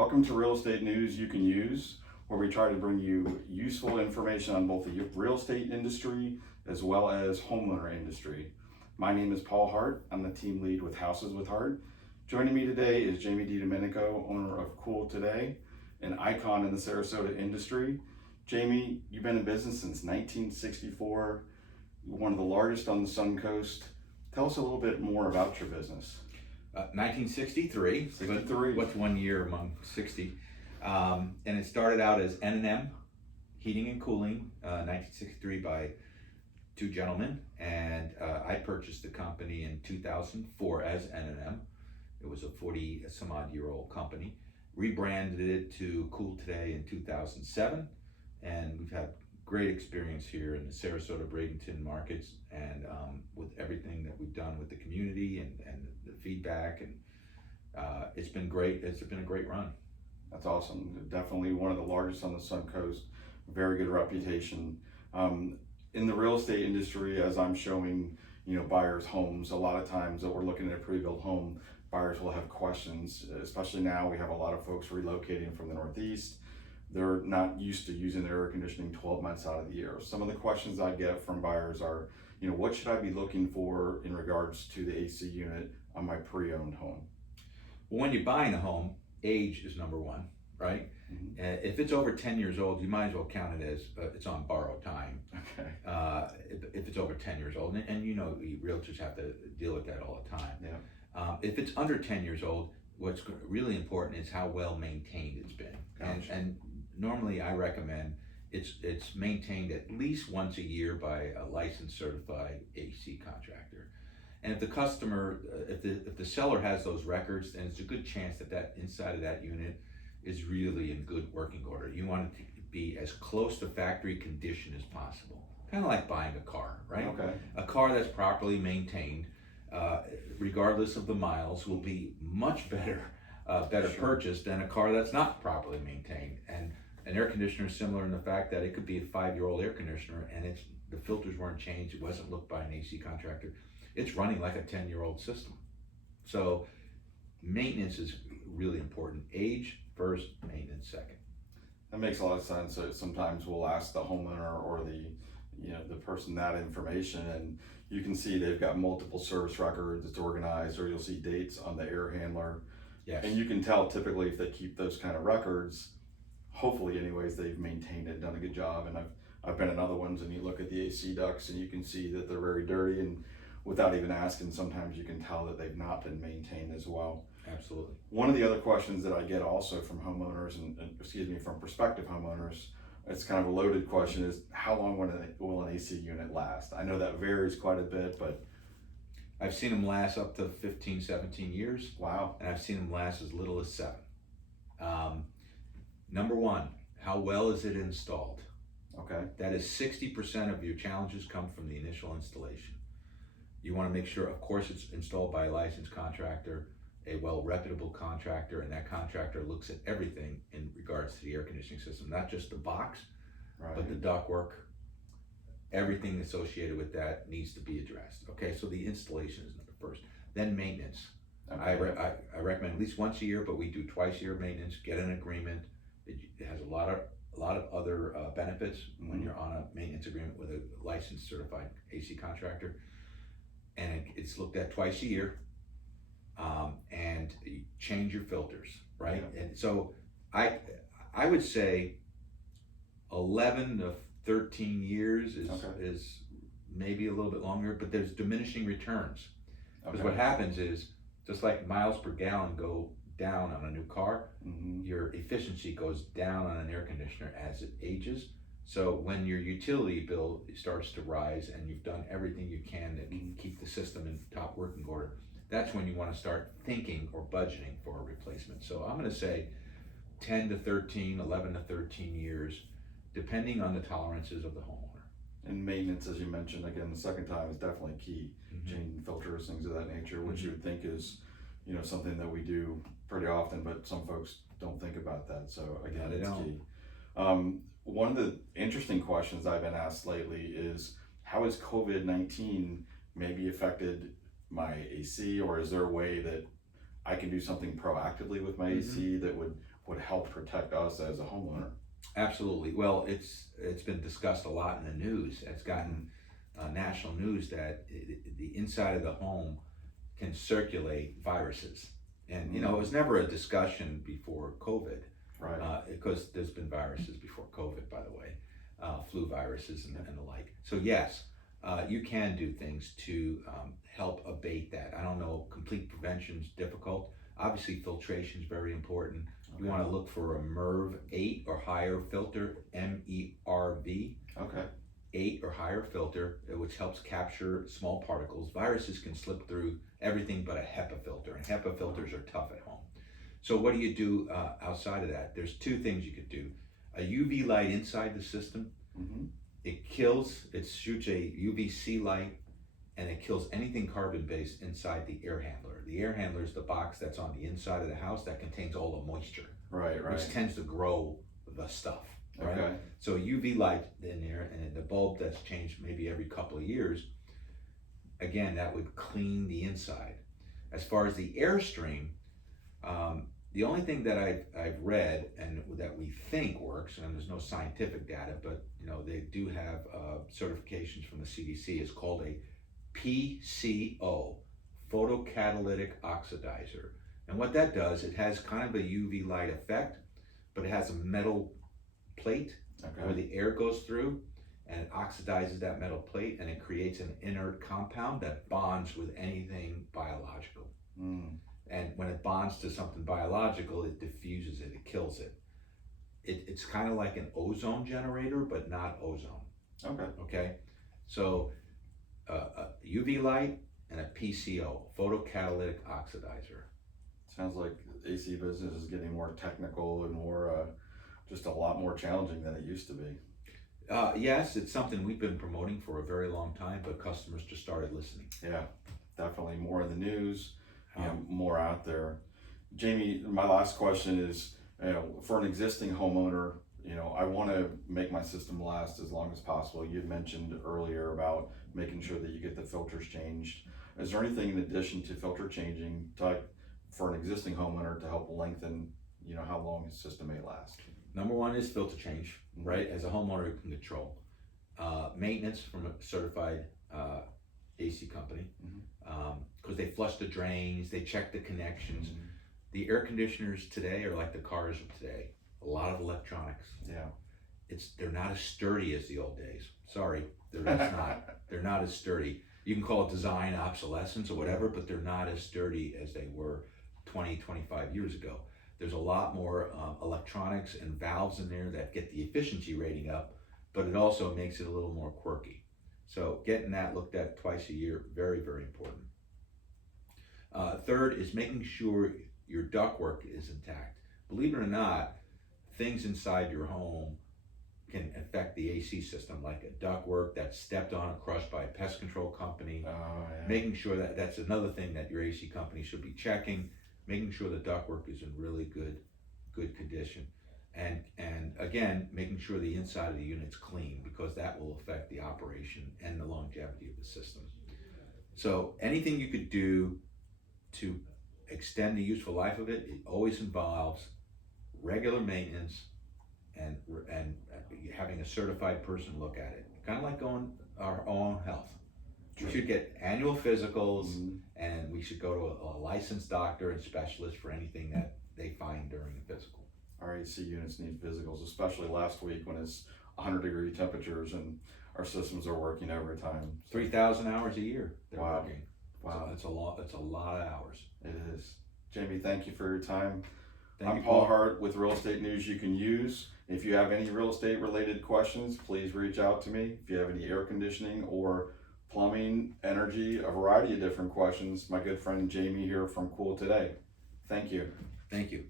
Welcome to Real Estate News You Can Use, where we try to bring you useful information on both the real estate industry as well as homeowner industry. My name is Paul Hart. I'm the team lead with Houses with Hart. Joining me today is Jaimie DiDomenico, owner of Cool Today, an icon in the Sarasota industry. Jaimie, you've been in business since 1964, one of the largest on the Sun Coast. Tell us a little bit more about your business. 1963. 63. What's 1 year among 60? And it started out as N&M Heating and Cooling, 1963 by two gentlemen, and I purchased the company in 2004 as N&M. It was a 40 some odd year old company. Rebranded it to Cool Today in 2007, and we've had great experience here in the Sarasota Bradenton markets, and with everything that we've done with the community and the feedback, and it's been great. It's been a great run. That's awesome. Definitely one of the largest on the Sun Coast. Very good reputation. In the real estate industry, as I'm showing, buyers homes, a lot of times that we're looking at a pre-built home, buyers will have questions, especially now we have a lot of folks relocating from the Northeast. They're not used to using their air conditioning 12 months out of the year. Some of the questions I get from buyers are, what should I be looking for in regards to the AC unit on my pre-owned home? Well, when you're buying a home, age is number one, right? Mm-hmm. If it's over 10 years old, you might as well count it as it's on borrowed time. Okay. If it's over 10 years old, and realtors have to deal with that all the time. Yeah. If it's under 10 years old, what's really important is how well maintained it's been. Gotcha. And normally I recommend it's maintained at least once a year by a licensed certified AC contractor. And if the customer, if the seller has those records, then it's a good chance that inside of that unit is really in good working order. You want it to be as close to factory condition as possible. Kind of like buying a car, right? Okay. A car that's properly maintained, regardless of the miles, will be much better Sure. purchase than a car that's not properly maintained. And an air conditioner is similar in the fact that it could be a 5-year-old air conditioner and the filters weren't changed, it wasn't looked by an AC contractor. It's running like a 10-year-old system. So maintenance is really important. Age first, maintenance second. That makes a lot of sense. So sometimes we'll ask the homeowner or the person that information, and you can see they've got multiple service records, it's organized, or you'll see dates on the air handler. Yes. And you can tell typically if they keep those kind of records, hopefully anyways, they've maintained it, done a good job. And I've been in other ones, and you look at the AC ducts and you can see that they're very dirty, and without even asking, sometimes you can tell that they've not been maintained as well. Absolutely. One of the other questions that I get also from homeowners from prospective homeowners, it's kind of a loaded question, is how long will an AC unit last? I know that varies quite a bit, but I've seen them last up to 15, 17 years. wow. And I've seen them last as little as 7. Number one, how well is it installed? Okay. That is 60% of your challenges come from the initial installation. You want to make sure, of course, it's installed by a licensed contractor, a well-reputable contractor, and that contractor looks at everything in regards to the air conditioning system, not just the box, Right. but the ductwork. Everything associated with that needs to be addressed. Okay, so the installation is number first. Then maintenance. Okay. I recommend at least once a year, but we do twice a year maintenance. Get an agreement. It has a lot of other benefits when you're on a maintenance agreement with a licensed certified AC contractor, and it's looked at twice a year. And you change your filters, right? Yeah. And so I would say 11 to 13 years is maybe a little bit longer, but there's diminishing returns. Because what happens is, just like miles per gallon go down on a new car, Mm-hmm. your efficiency goes down on an air conditioner as it ages. So when your utility bill starts to rise and you've done everything you can to keep the system in top working order, that's when you want to start thinking or budgeting for a replacement. So I'm going to say 10 to 13, 11 to 13 years, depending on the tolerances of the homeowner. And maintenance, as you mentioned, again, the second time is definitely key. Changing filters, things of that nature, which you would think is, something that we do pretty often, but some folks don't think about that. So again, it's key. One of the interesting questions I've been asked lately is, how has COVID-19 maybe affected my AC, or is there a way that I can do something proactively with my AC that would would help protect us as a homeowner. Absolutely. Well, it's been discussed a lot in the news. It's gotten national news that the inside of the home can circulate viruses, and you know, it was never a discussion before COVID, Right. because there's been viruses before COVID, by the way, flu viruses and the like. So yes, you can do things to help abate that. I don't know, complete prevention is difficult. Obviously, filtration is very important. You want to look for a MERV 8 or higher filter, MERV. Okay. 8 or higher filter, which helps capture small particles. Viruses can slip through everything but a HEPA filter, and HEPA filters are tough at home. So what do you do outside of that? There's two things you could do. A UV light inside the system, it shoots a UVC light, and it kills anything carbon-based inside the air handler. The air handler is the box that's on the inside of the house that contains all the moisture, Right. which tends to grow the stuff. Right? Okay. So UV light in there, and the bulb that's changed maybe every couple of years, again, that would clean the inside. As far as the airstream, the only thing that I've read and that we think works, and there's no scientific data, but you know, they do have certifications from the CDC, is called a PCO, photocatalytic oxidizer. And what that does, it has kind of a UV light effect, but it has a metal plate where the air goes through, and it oxidizes that metal plate, and it creates an inert compound that bonds with anything biological. And when it bonds to something biological, it diffuses it, it kills it. It's kind of like an ozone generator, but not ozone. Okay? So UV light and a PCO, photocatalytic oxidizer. Sounds like the AC business is getting more technical and more, just a lot more challenging than it used to be. Yes, it's something we've been promoting for a very long time, but customers just started listening. Yeah, definitely more in the news, more out there. Jaimie, my last question is, for an existing homeowner, I want to make my system last as long as possible. You had mentioned earlier about making sure that you get the filters changed. Is there anything in addition to filter changing for an existing homeowner to help lengthen, how long his system may last? Number one is filter change, right? As a homeowner, you can control. Maintenance from a certified AC company, because they flush the drains, they check the connections. The air conditioners today are like the cars of today. A lot of electronics. Yeah. They're not as sturdy as the old days. Sorry, they're just not. They're not as sturdy. You can call it design obsolescence or whatever, but they're not as sturdy as they were 20, 25 years ago. There's a lot more electronics and valves in there that get the efficiency rating up, but it also makes it a little more quirky. So getting that looked at twice a year, very, very important. Third is making sure your ductwork is intact. Believe it or not, things inside your home can affect the AC system, like a ductwork that's stepped on or crushed by a pest control company. Making sure that's another thing that your AC company should be checking, making sure the ductwork is in really good condition. And again, making sure the inside of the unit's clean, because that will affect the operation and the longevity of the system. So anything you could do to extend the useful life of it, it always involves regular maintenance and having a certified person look at it. Kind of like going our own health. We should get annual physicals, and we should go to a licensed doctor and specialist for anything that they find during the physical. Our AC units need physicals, especially last week when it's 100-degree temperatures and our systems are working overtime. 3,000 hours a year they're Wow. working. Wow. So that's a lot. That's a lot of hours. It is. Jaimie, thank you for your time. Thank I'm you, Paul Hart with Real Estate News you can use. If you have any real estate related questions, please reach out to me. If you have any air conditioning or plumbing, energy, a variety of different questions, my good friend Jaimie here from Cool Today. Thank you. Thank you.